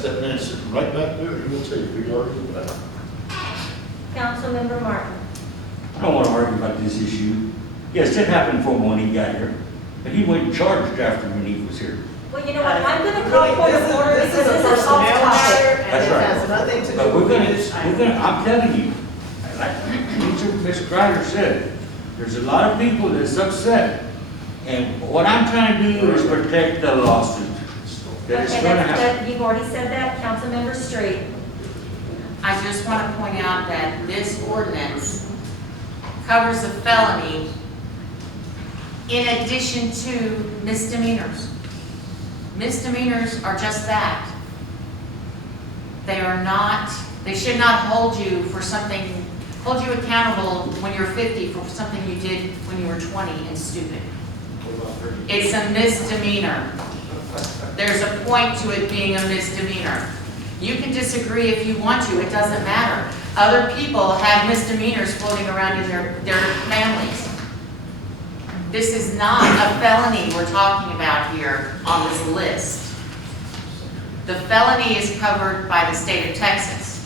ask that man sitting right back there, he will tell you, we argued about it. Councilmember Martin. I don't want to argue about this issue. Yes, it happened for him when he got here, but he wasn't charged after when he was here. Well, you know what, I'm going to call point of order because this is off topic. That's It right. has nothing to do But with this. I'm telling you, like Mr. Grider said, there's a lot of people that's upset. And what I'm trying to do is protect the lawsuit. That it's Okay, going to happen. you've already said that, Councilmember Street. I just want to point out that this ordinance covers a felony in addition to misdemeanors. Misdemeanors are just that. They should not hold you for something, hold you accountable when you're 50 for something you did when you were 20 and stupid. It's a misdemeanor. There's a point to it being a misdemeanor. You can disagree if you want to, it doesn't matter. Other people have misdemeanors floating around in their families. This is not a felony we're talking about here on this list. The felony is covered by the state of Texas,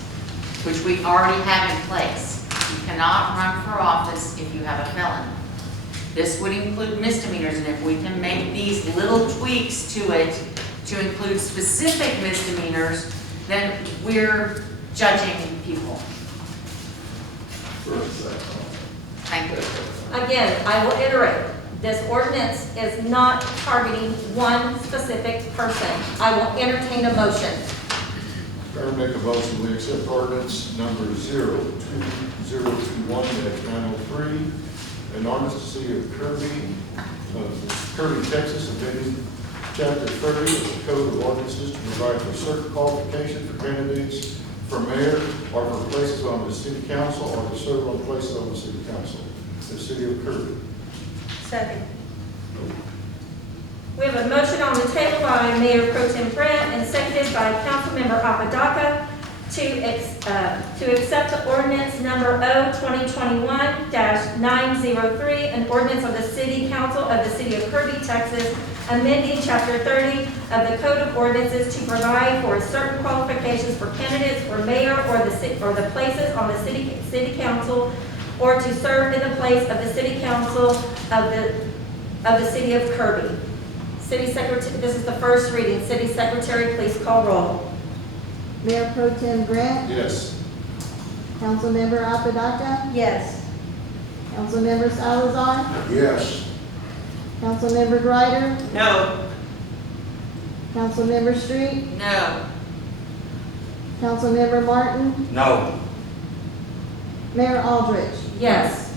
which we already have in place. You cannot run for office if you have a felony. This would include misdemeanors, and if we can make these little tweaks to it to include specific misdemeanors, then we're judging people. Thank you. Again, I will iterate, this ordinance is not targeting one specific person. I will entertain a motion. Mayor, make a motion, we accept ordinance number 02021-903, an ordinance to City of Kirby, Texas, amending Chapter 30 of the Code of Ordinances to provide for certain qualifications for candidates for mayor or for places on the city council or to serve on places on the city council, the City of Kirby. Second. We have a motion on the table by Mayor Pro Tem Grant and seconded by Councilmember Apodaca to accept the ordinance number O-2021-903, an ordinance of the City Council of the City of Kirby, Texas, amending Chapter 30 of the Code of Ordinances to provide for certain qualifications for candidates for mayor or the places on the city council, or to serve in the place of the city council of the City of Kirby. City Secretary, this is the first reading. City Secretary, please call roll. Mayor Pro Tem Grant, Yes. Councilmember Apodaca, Yes. Councilmember Salazar, Yes. Councilmember Grider, No. Councilmember Street, No. Councilmember Martin, No. Mayor Aldrich. Yes.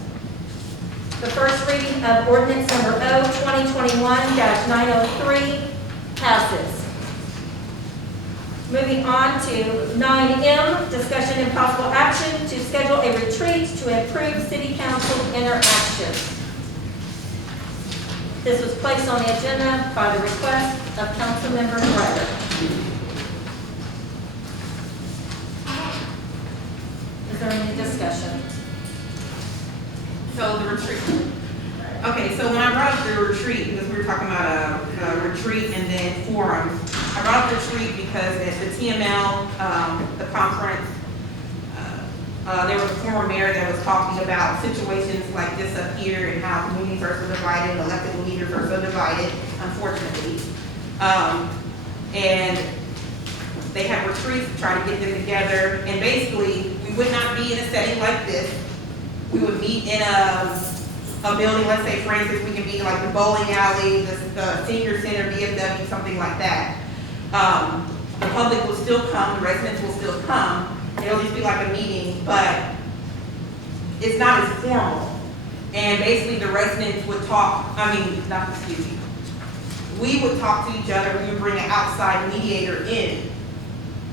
The first reading of ordinance number O-2021-903 passes. Moving on to 9M, discussion and possible action to schedule a retreat to improve city council interaction. This was placed on the agenda by the request of Councilmember Grider. Is there any discussion? So the retreat. Okay, so when I brought up the retreat, because we were talking about a retreat and then forums, I brought up the retreat because at the TML, the conference, there was a former mayor that was talking about situations like this up here and how communities are so divided, and elected leaders are so divided, unfortunately. And they had retreats to try to get them together, and basically, we would not be in a setting like this. We would meet in a building, let's say for instance, we can meet like the bowling alley, the senior center, VFW, something like that. The public will still come, the residents will still come, it'll just be like a meeting, but it's not as formal. And basically the residents would talk, we would talk to each other, we would bring an outside mediator in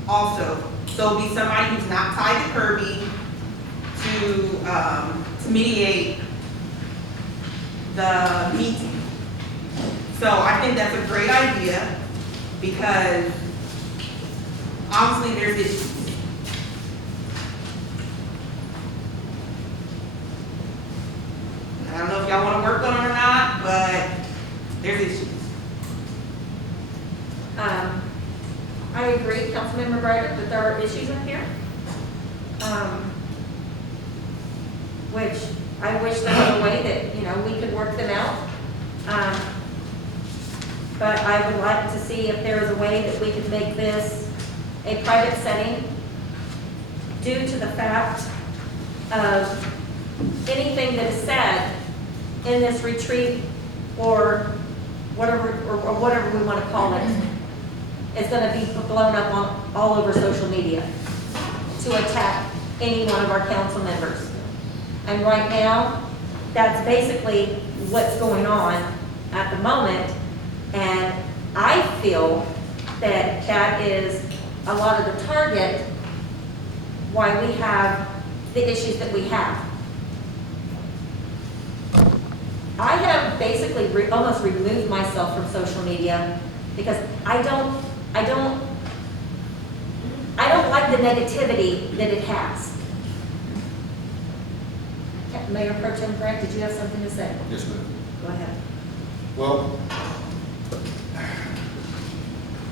also. So it'll be somebody who's not tied to Kirby to mediate the meeting. So I think that's a great idea because obviously there's issues. I don't know if y'all want to work on it or not, but there's issues. I agree, Councilmember Councilmember Greider that there are issues up here. Which I wish there was a way that, we could work them out. But I would like to see if there is a way that we could make this a private setting due to the fact of anything that is said in this retreat or whatever we want to call it is going to be blown up on all over social media to attack any one of our council members. And right now, that's basically what's going on at the moment. And I feel that that is a lot of the target why we have the issues that we have. I have basically almost removed myself from social media because I don't like the negativity that it has. Mayor Pro Tem Grant, did you have something to say? Yes, ma'am. Go ahead. Well,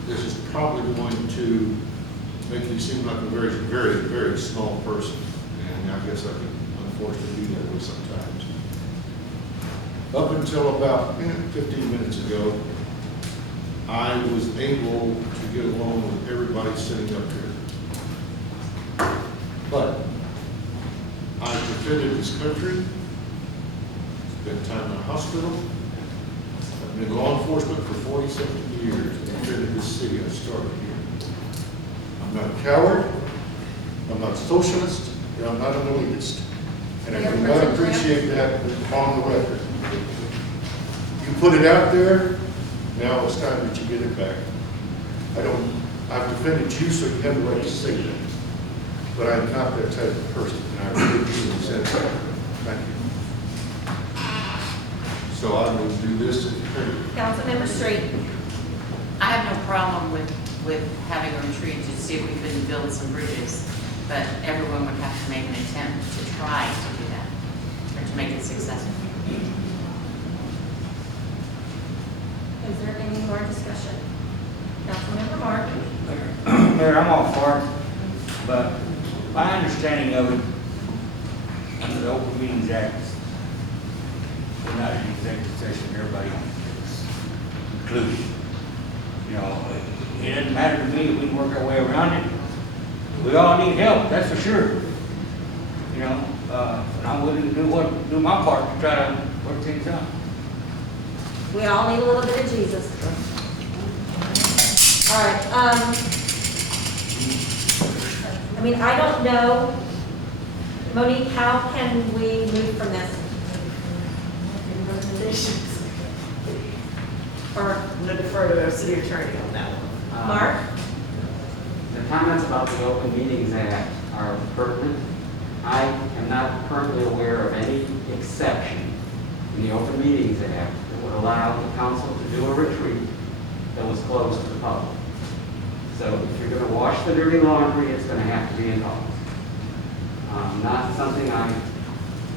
this is probably going to make you seem like a very, very, very small person. And I guess I can unfortunately do that way sometimes. Up until about 15 minutes ago, I was able to get along with everybody sitting up here. But I've defended this country, spent time in a hospital, I've been in law enforcement for 47 years, and defended this city. I started here. I'm not a coward, I'm not a socialist, and I'm not an elitist. And I do not appreciate that on the record. You put it out there, now it's time that you get it back. I've defended you, so you have the right to say that. But I'm not that type of person, and I really truly said that. Thank you. So I will do this. Councilmember Street. I have no problem with having a retreat to see if we can build some bridges, but everyone would have to make an attempt to try to do that, or to make it successful. Is there any more discussion? Councilmember Mark. Mayor, I'm all for it, but my understanding of it, under the Open Meetings Act, we're not in executive session, everybody included. It doesn't matter to me if we can work our way around it. We all need help, that's for sure. And I'm willing to do my part to try to work things out. We all need a little bit of Jesus. All right, I don't know, Monique, how can we move from this? Or I'm going to defer to the city attorney on that one. Mark? The comments about the Open Meetings Act are pertinent. I am not currently aware of any exception in the Open Meetings Act that would allow the council to do a retreat that was closed to the public. So if you're going to wash the dirty laundry, it's going to have to be in public. Not something I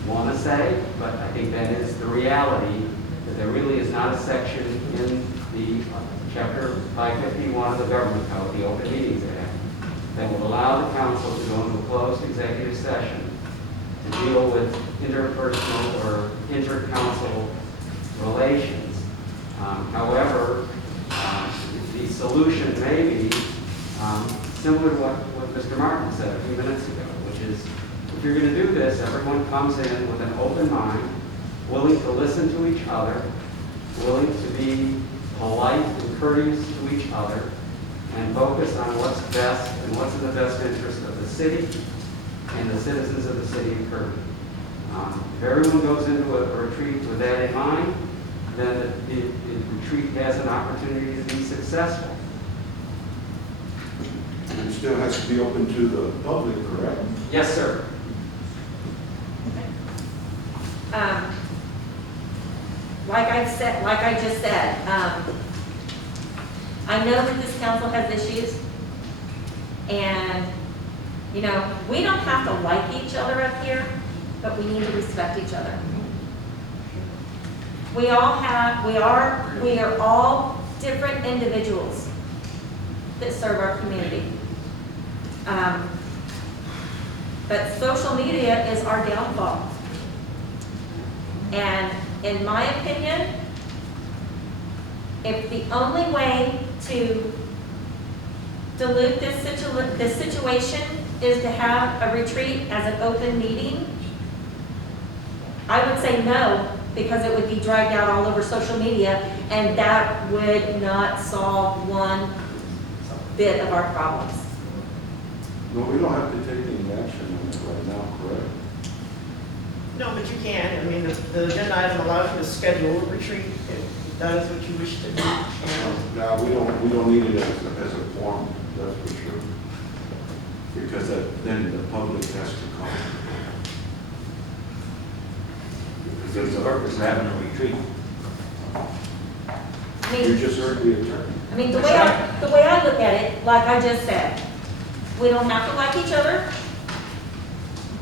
want to say, but I think that is the reality, that there really is not a section in the Chapter 551 of the Government Code, the Open Meetings Act, that will allow the council to go into a closed executive session to deal with interpersonal or inter-council relations. However, the solution may be similar to what Mr. Martin said a few minutes ago, which is if you're going to do this, everyone comes in with an open mind, willing to listen to each other, willing to be polite and courteous to each other, and focus on what's best and what's in the best interest of the city and the citizens of the city of Kirby. If everyone goes into a retreat with that in mind, then the retreat has an opportunity to be successful. It still has to be open to the public, correct? Yes, sir. Like I just said, I know that this council has issues, and, we don't have to like each other up here, but we need to respect each other. We are all different individuals that serve our community. But social media is our downfall. And in my opinion, if the only way to dilute this situation is to have a retreat as an open meeting, I would say no, because it would be dragged out all over social media, and that would not solve one bit of our problems. No, we don't have to take any action on it right now, correct? No, but you can. I mean, the agenda item allows you to schedule a retreat if that is what you wish to do. And Now, we don't need it as a quorum, that's for sure. Because then the public has to come. Because there's a purpose of having a retreat. I You mean, just heard the attorney. the way I look at it, like I just said, we don't have to like each other,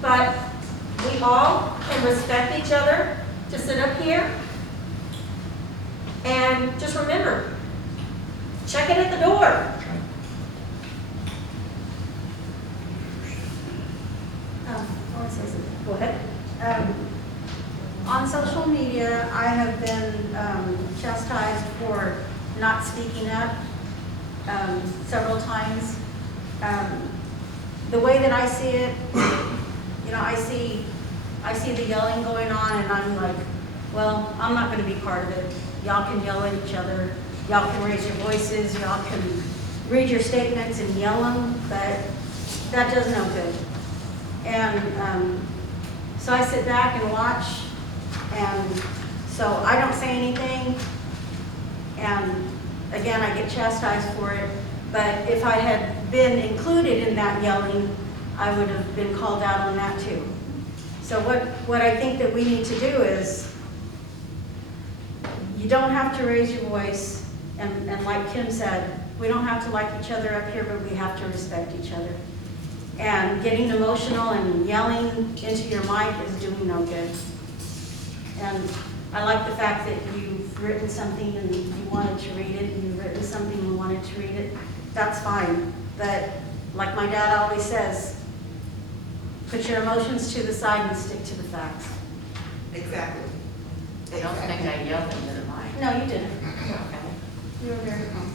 but we all can respect each other to sit up here. And just remember, check it at the door. I want to say something. Go ahead. On social media, I have been chastised for not speaking up several times. The way that I see it, you know, I see the yelling going on, and I'm like, well, I'm not going to be part of it. Y'all can yell at each other. Y'all can raise your voices. Y'all can read your statements and yell them, but that does no good. And so I sit back and watch, and so I don't say anything, and again, I get chastised for it, but if I had been included in that yelling, I would have been called out on that too. So what I think that we need to do is, you don't have to raise your voice, and like Kim said, we don't have to like each other up here, but we have to respect each other. And getting emotional and yelling into your mic is doing no good. And I like the fact that you've written something and you wanted to read it, and you've written something and wanted to read it. That's fine. But like my dad always says, put your emotions to the side and stick to the facts. Exactly. I don't think I yelled into the mic. No, you didn't. Okay. You were very calm.